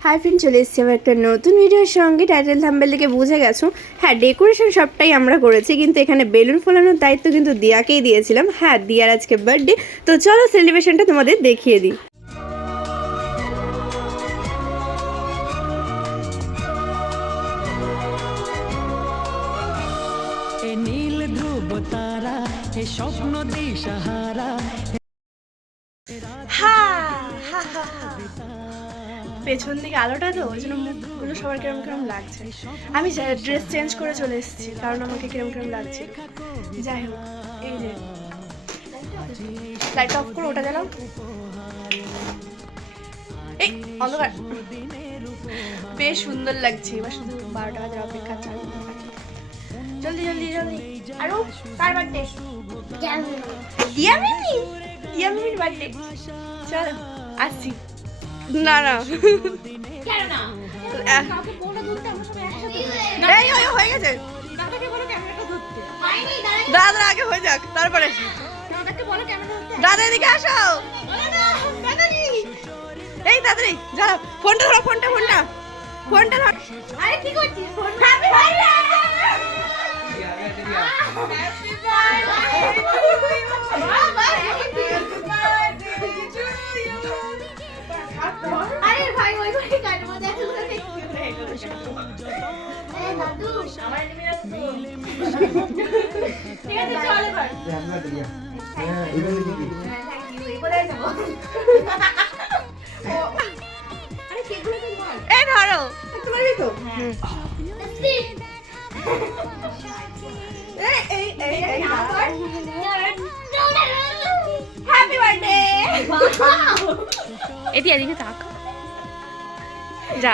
Hi friend চলে এসেছি আমার একটা নতুন ভিডিওর সঙ্গে। টাইটেল থাম্বেল থেকে বুঝে গেছো। হ্যাঁ ডেকোরেশন সবটাই আমরা করেছি কিন্তু এখানে বেলুন ফোলানোর দায়িত্ব কিন্তু দিয়াকেই দিয়েছিলাম। হ্যাঁ দিয়ার আজকে বার্থডে তো চলো সেলিব্রেশনটা তোমাদের দেখিয়ে দিই। এ নীল ধ্রুব তারা এ স্বপ্ন দিশাহারা পেছন দিকে আলোটা তো ওই জন্য মুখগুলো সবার কিরম কিরম লাগছে। আমি ড্রেস চেঞ্জ করে চলে এসেছি কারণ আমাকে কিরম কিরম লাগছে। যাই হোক এই যে। লাইট অফ করে ওটা জ্বালাও। এই অন্ধকার। বেশ সুন্দর লাগছে এবার শুধু বারোটা বাজার অপেক্ষা জলদি জলদি জলদি। আরও কার বার্থডে বার্থডে চলো আসছি। না না। কেন না? আহ, কাউকে কোনটা ধরতে আমরা সবাই একসাথে এই হয়ে গেছে। দাদা আগে হয়ে যাক তারপরে। দাদা এদিকে আসো। এই দাদারি যা ফোনটা ধরো ফোনটা ফোনটা। ফোনটা ধর। আরে কি করছিস? ফোন হ্যাপি বার্থডে এই ধরো তোমার তো এই এই এই এই হ্যাপি বার্থডে এটি এদিকে তাক যা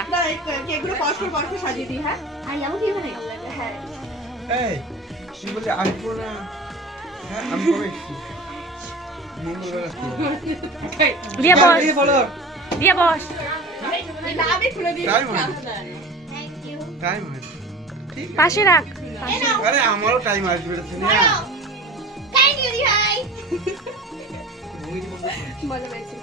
কেকগুলো পরস্পর পরস্পর সাজিয়ে দিই হ্যাঁ? আর যাব কি এই তুই বলে আসব না। হ্যাঁ আমি কবে মঙ্গলবার আসছি Diya boss. Diya boss time হয় থ্যাংক ইউ টাইম হয় ঠিক আছে। পাশে রাখ। আরে আমারও টাইম আসবে না থ্যাংক ইউ ভাই মজা পেয়েছি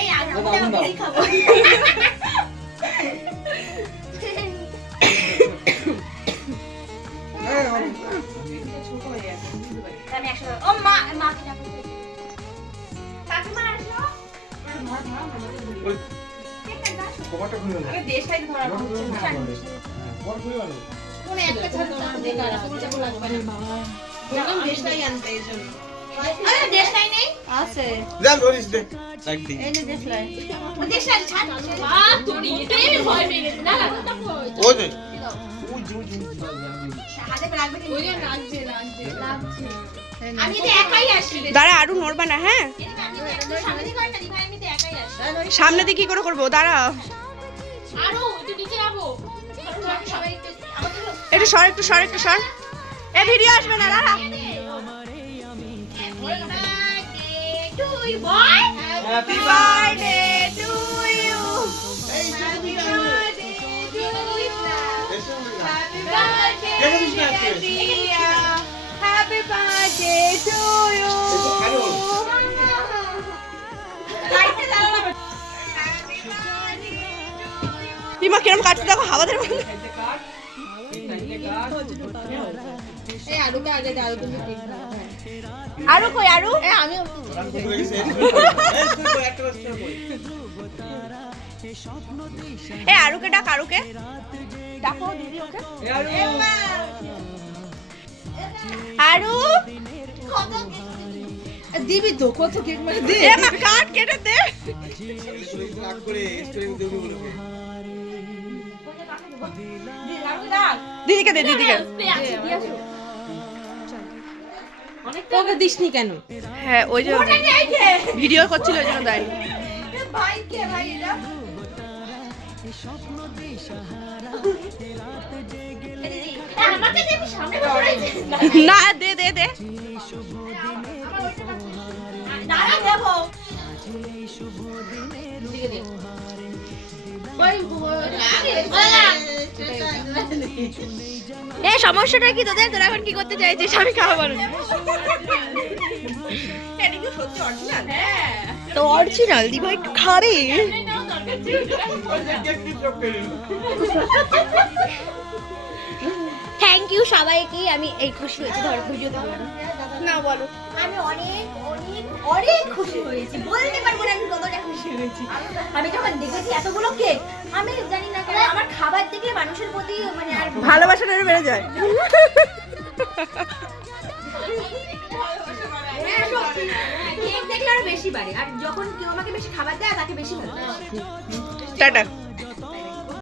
এই আর আমরা খাব। এই, আমার- আমি একসাথে ও মা মা কি ডাকো কাকিমা আসো ওই কভারটা খুলে দাও। কভারটা খুলে দাও। হ্যাঁ, কভার খুলে দাও। কোন একটা ছাড় তোমার বেকার তুমি যাব লাগবে না বললাম দেশলাই আনতে এই জন্য আরে দেশলাই নেই যা ধরিস দে লাইট দি ও দেশলাই ছাড় আ তোর এটাই ভয় পেয়ে গেছে না না ওই যে ওই যে ওই যে, হাতে রাখবে ওই রাখছে রাখছে রাখছে আমি তো একাই আসি। দাঁড়া আরু নড়বা না। হ্যাঁ সামনে দিয়ে কি করে করব? দাঁড়া। একটু সর একটু সর একটু সর। এ ভিডিও আসবে না দাঁড়া। Happy বার্থডে টু ইউ এসে উঠে যা। দেখে দিস না আজকে। হ্যাপি বার্থডে টু ইউ একটু খালি হলো। ইমা কিরম কাটতে দেখো হাওয়াদের মধ্যে এই শুরু করে। এই শুরু করে, একটা বার শুরু করে। এ আরুকে ডাক আরুকে। ডাকো দিদি ওকে। আরু। দিবি তো কত কেক মানে দে। এ মা কাট কেটে দে। দিদিকে দে দিদিকে। তোকে দিসনি কেন হ্যাঁ ওই যে ভিডিও করছিল ওই জন্য পড়াইছে না দে দে দে দাঁড়া দেবো এ, সমস্যাটা কি তোদের? তোরা এখন কি করতে চাইছিস? আমি এটা অরিজিনাল অরিজিনাল খাবে। থ্যাংক ইউ সবাইকে, আমি এই খুশি হয়েছি। ধর না, বলো। আমি অনেক অনেক অনেক খুশি হয়েছি। বলতে হয়েছি। আমি যখন দেখেছি এতগুলো কেক আমি জানি না কেন আমার খাবার দেখলে মানুষের প্রতি মানে আর ভালোবাসাটা বেড়ে যায়। হ্যাঁ, কেক দেখলে আরও বেশি বাড়ে। আর যখন কেউ আমাকে বেশি খাবার দেয় তাকে বেশি ভালো টাটা।